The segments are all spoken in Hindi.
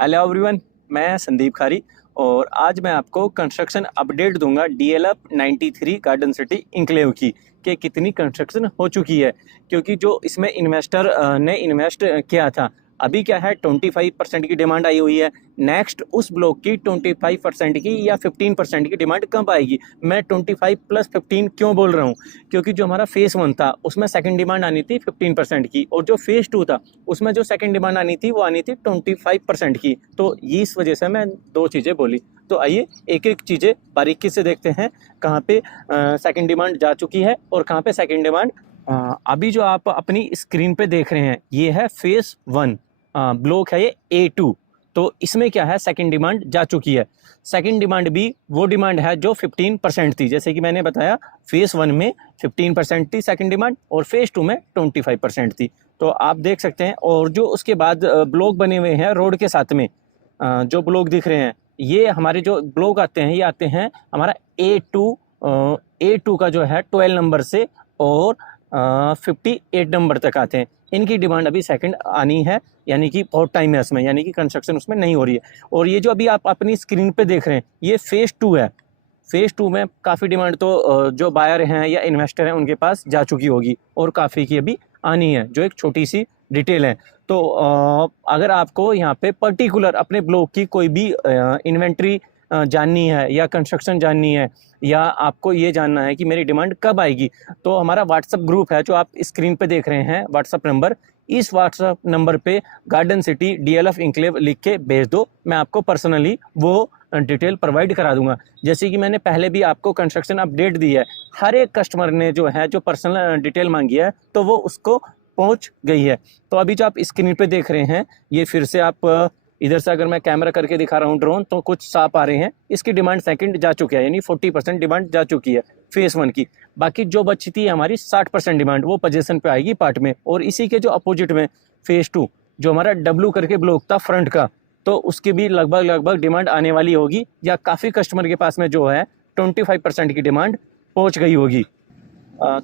हेलो एवरीवन, मैं संदीप खारी और आज मैं आपको कंस्ट्रक्शन अपडेट दूंगा डीएलएफ 93 गार्डन सिटी इंक्लेव की कि कितनी कंस्ट्रक्शन हो चुकी है। क्योंकि जो इसमें इन्वेस्टर ने इन्वेस्ट किया था, अभी क्या है 25% की डिमांड आई हुई है। नेक्स्ट उस ब्लॉक की 25% की या 15% की डिमांड कब आएगी। मैं 25 प्लस 15 क्यों बोल रहा हूँ, क्योंकि जो हमारा फेज़ 1 था उसमें सेकंड डिमांड आनी थी 15% की, और जो फेज़ 2 था उसमें जो सेकंड डिमांड आनी थी वो आनी थी 25% की। तो इस वजह से मैं दो चीज़ें बोली। तो आइए एक एक चीज़ें बारीकी से देखते हैं, कहाँ पे सेकंड डिमांड जा चुकी है और कहाँ पे सेकंड डिमांड। अभी जो आप अपनी स्क्रीन पे देख रहे हैं ये है फेज़ 1 ब्लॉक है, ये A2। तो इसमें क्या है, सेकंड डिमांड जा चुकी है। सेकंड डिमांड भी वो डिमांड है जो 15% थी, जैसे कि मैंने बताया फेज़ 1 में 15% थी सेकंड डिमांड और फेज़ 2 में 25% थी। तो आप देख सकते हैं। और जो उसके बाद ब्लॉक बने हुए हैं रोड के साथ में, जो ब्लॉक दिख रहे हैं, ये हमारे जो ब्लॉक आते हैं ये आते हैं हमारा A2 का जो है 12 नंबर से और 58 नंबर तक आते हैं। इनकी डिमांड अभी सेकंड आनी है, यानी कि बहुत टाइम है इसमें, यानी कि कंस्ट्रक्शन उसमें नहीं हो रही है। और ये जो अभी आप अपनी स्क्रीन पे देख रहे हैं ये फेज़ 2 है। फेज़ 2 में काफ़ी डिमांड तो जो बायर हैं या इन्वेस्टर हैं उनके पास जा चुकी होगी और काफ़ी की अभी आनी है, जो एक छोटी सी डिटेल है। तो अगर आपको यहाँ पे पर्टिकुलर अपने ब्लॉक की कोई भी इन्वेंट्री जाननी है या कंस्ट्रक्शन जाननी है, या आपको ये जानना है कि मेरी डिमांड कब आएगी, तो हमारा व्हाट्सअप ग्रुप है जो आप स्क्रीन पे देख रहे हैं व्हाट्सअप नंबर, इस व्हाट्सअप नंबर पे गार्डन सिटी डीएलएफ इंक्लेव लिख के भेज दो। मैं आपको पर्सनली वो डिटेल प्रोवाइड करा दूंगा। जैसे कि मैंने पहले भी आपको कंस्ट्रक्शन अपडेट दी है, हर एक कस्टमर ने जो है जो पर्सनल डिटेल मांगी है तो वो उसको पहुंच गई है। तो अभी जो आप स्क्रीन पे देख रहे हैं ये फिर से आप इधर से अगर मैं कैमरा करके दिखा रहा हूँ ड्रोन, तो कुछ सांप आ रहे हैं। इसकी डिमांड सेकंड जा चुकी है, यानी 40% डिमांड जा चुकी है फेज़ 1 की। बाकी जो बची थी हमारी 60% डिमांड, वो पोजीशन पे आएगी पार्ट में। और इसी के जो अपोजिट में फेज़ 2 जो हमारा डब्लू करके ब्लॉक था फ्रंट का, तो उसकी भी लगभग डिमांड आने वाली होगी, या काफ़ी कस्टमर के पास में जो है 25% की डिमांड पहुंच गई होगी।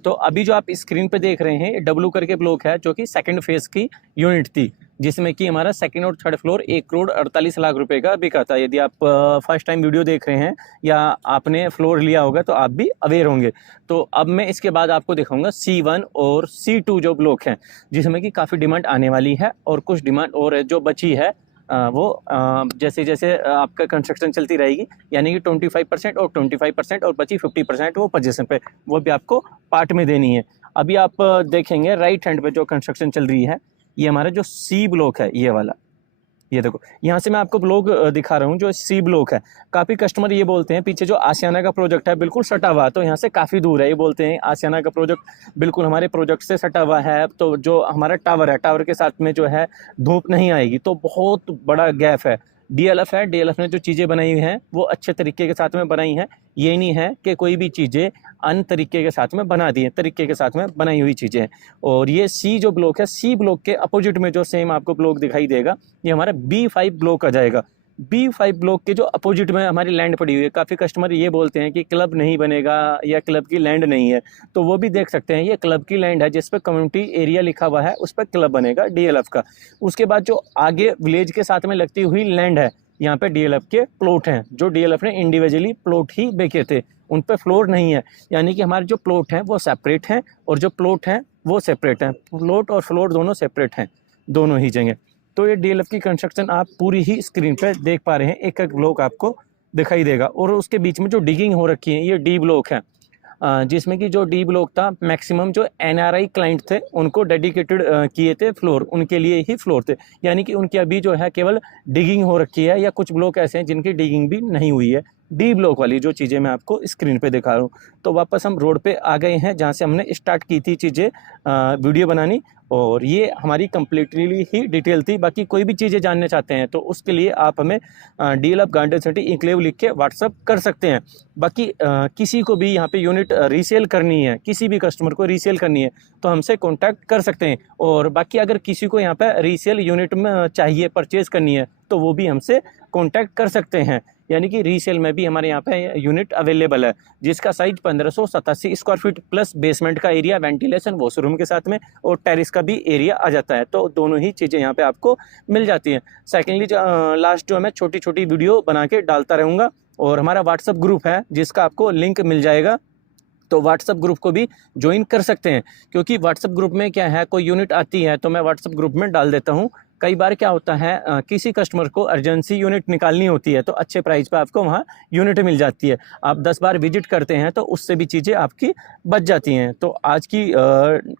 तो अभी जो आप स्क्रीन पे देख रहे हैं डब्लू करके ब्लॉक है, जो कि सेकंड फेज की यूनिट थी, जिसमें कि हमारा सेकंड और थर्ड फ्लोर 1,48,00,000 रुपए का बिका था। यदि आप फर्स्ट टाइम वीडियो देख रहे हैं या आपने फ्लोर लिया होगा तो आप भी अवेयर होंगे। तो अब मैं इसके बाद आपको दिखाऊंगा C1 और C2 जो ब्लॉक हैं, जिसमें कि काफ़ी डिमांड आने वाली है और कुछ डिमांड और जो बची है वो जैसे जैसे आपका कंस्ट्रक्शन चलती रहेगी, यानी कि 25% और 25% और बची 50% वो पोजीशन पे, वो भी आपको पार्ट में देनी है। अभी आप देखेंगे राइट हैंड पे जो कंस्ट्रक्शन चल रही है, ये हमारा जो C ब्लॉक है, ये वाला, ये देखो यहाँ से मैं आपको ब्लॉक दिखा रहा हूँ जो C ब्लॉक है। काफ़ी कस्टमर ये बोलते हैं पीछे जो आशियाना का प्रोजेक्ट है बिल्कुल सटा हुआ, तो यहाँ से काफ़ी दूर है। ये बोलते हैं आशियाना का प्रोजेक्ट बिल्कुल हमारे प्रोजेक्ट से सटा हुआ है, तो जो हमारा टावर है, टावर के साथ में जो है धूप नहीं आएगी, तो बहुत बड़ा गैप है। डीएलएफ है, डीएलएफ ने जो चीज़ें बनाई हुई हैं वो अच्छे तरीके के साथ में बनाई हैं। ये नहीं है कि कोई भी चीज़ें अन तरीके के साथ में बना दी हैं, तरीके के साथ में बनाई हुई चीज़ें हैं। और ये C जो ब्लॉक है, C ब्लॉक के अपोजिट में जो सेम आपको ब्लॉक दिखाई देगा, ये हमारा B5 ब्लॉक आ जाएगा। B5 ब्लॉक के जो अपोजिट में हमारी लैंड पड़ी हुई है। काफ़ी कस्टमर ये बोलते हैं कि क्लब नहीं बनेगा या क्लब की लैंड नहीं है, तो वो भी देख सकते हैं। ये क्लब की लैंड है जिस पर कम्युनिटी एरिया लिखा हुआ है, उस पर क्लब बनेगा डीएलएफ का। उसके बाद जो आगे विलेज के साथ में लगती हुई लैंड है, यहाँ पे डीएलएफ के प्लॉट हैं, जो डीएलएफ ने इंडिविजुअली प्लॉट ही बेचे थे, उन पे फ्लोर नहीं है। यानी कि हमारे जो प्लॉट हैं वो सेपरेट हैं और जो प्लॉट हैं वो सेपरेट हैं। प्लॉट और फ्लोर दोनों सेपरेट हैं, दोनों ही जगह। तो ये डीएलएफ की कंस्ट्रक्शन आप पूरी ही स्क्रीन पे देख पा रहे हैं, एक एक ब्लॉक आपको दिखाई देगा। और उसके बीच में जो डिगिंग हो रखी है ये डी ब्लॉक है, जिसमें कि जो डी ब्लॉक था मैक्सिमम जो एनआरआई क्लाइंट थे उनको डेडिकेटेड किए थे फ्लोर, उनके लिए ही फ्लोर थे। यानी कि उनकी अभी जो है केवल डिगिंग हो रखी है, या कुछ ब्लॉक ऐसे हैं जिनकी डिगिंग भी नहीं हुई है। डी ब्लॉक वाली जो चीज़ें मैं आपको स्क्रीन पे दिखा रहा हूँ। तो वापस हम रोड पे आ गए हैं जहाँ से हमने स्टार्ट की थी चीज़ें वीडियो बनानी, और ये हमारी कंप्लीटली ही डिटेल थी। बाकी कोई भी चीज़ें जानने चाहते हैं तो उसके लिए आप हमें डीएलएफ गार्डन सिटी इंक्लेव लिख के व्हाट्सअप कर सकते हैं। बाकी किसी को भी यहाँ पे यूनिट रीसेल करनी है, किसी भी कस्टमर को रीसेल करनी है तो हमसे कांटेक्ट कर सकते हैं। और बाकी अगर किसी को यहाँ पे रीसेल यूनिट में चाहिए, परचेज करनी है, तो वो भी हमसे कांटेक्ट कर सकते हैं। यानी कि रीसेल में भी हमारे यहाँ पे यूनिट अवेलेबल है, जिसका size 1587 square feet plus basement का एरिया, वेंटिलेशन, वॉशरूम के साथ में और टेरिस का भी एरिया आ जाता है। तो दोनों ही चीज़ें यहाँ पे आपको मिल जाती हैं। सेकेंडली लास्ट जो मैं छोटी छोटी वीडियो बना के डालता रहूँगा, और हमारा व्हाट्सअप ग्रुप है जिसका आपको लिंक मिल जाएगा, तो व्हाट्सअप ग्रुप को भी ज्वाइन कर सकते हैं। क्योंकि व्हाट्सअप ग्रुप में क्या है, कोई यूनिट आती है तो मैं व्हाट्सअप ग्रुप में डाल देता हूँ। कई बार क्या होता है, किसी कस्टमर को अर्जेंसी यूनिट निकालनी होती है तो अच्छे प्राइस पे आपको वहाँ यूनिट मिल जाती है। आप 10 बार विजिट करते हैं तो उससे भी चीज़ें आपकी बच जाती हैं। तो आज की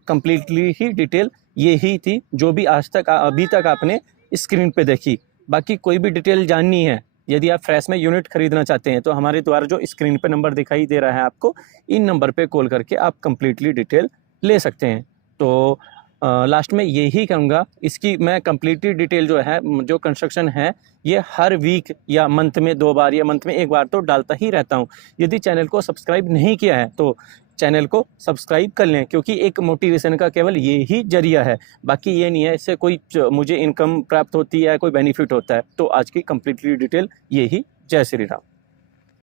कंप्लीटली ही डिटेल ये ही थी जो भी आज तक अभी तक आपने स्क्रीन पे देखी। बाकी कोई भी डिटेल जाननी है, यदि आप फ्रेश में यूनिट खरीदना चाहते हैं तो हमारे द्वारा जो स्क्रीन पे नंबर दिखाई दे रहा है आपको, इन नंबर पे कॉल करके आप कंप्लीटली डिटेल ले सकते हैं। तो लास्ट में यही कहूँगा, इसकी मैं कंप्लीटली डिटेल जो है, जो कंस्ट्रक्शन है, ये हर वीक या मंथ में 2 बार या मंथ में 1 बार तो डालता ही रहता हूँ। यदि चैनल को सब्सक्राइब नहीं किया है तो चैनल को सब्सक्राइब कर लें, क्योंकि एक मोटिवेशन का केवल ये ही जरिया है। बाकी ये नहीं है इससे कोई मुझे इनकम प्राप्त होती है, कोई बेनिफिट होता है। तो आज की कंप्लीटली डिटेल ये ही। जय श्री राम।